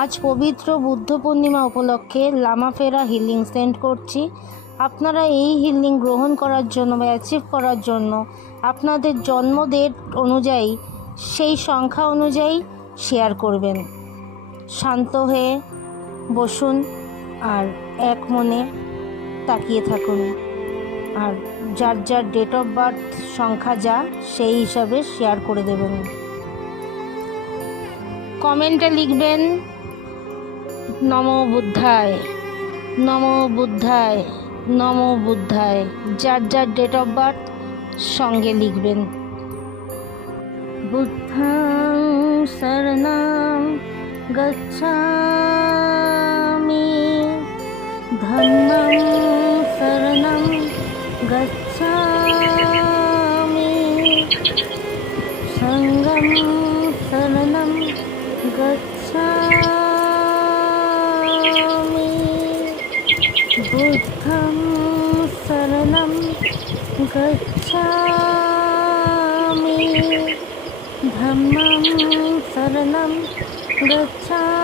আজ পবিত্র বুদ্ধ পূর্ণিমা উপলক্ষে লামাফেরা হিলিং সেন্ড করছি। আপনারা এই হিলিং গ্রহণ করার জন্য বা অ্যাচিভ করার জন্য আপনাদের জন্ম ডেট অনুযায়ী সেই সংখ্যা অনুযায়ী শেয়ার করবেন। শান্ত হয়ে বসুন আর এক মনে তাকিয়ে থাকুন, আর যার যার ডেট অফ বার্থ সংখ্যা যা সেই হিসাবে শেয়ার করে দেবেন। কমেন্টে লিখবেন নমো বুদ্ধায়, নমো বুদ্ধায়, নমো বুদ্ধায়। যার যার ডেট অফ বার্থ সঙ্গে লিখবেন। বুদ্ধং শরণং গচ্ছামি, ধম্মং শরণং গচ্ছামি, সংঘং শরণং গচ্ছামি, বুদ্ধং শরণং গচ্ছামি, ধম্মং শরণং গচ্ছামি।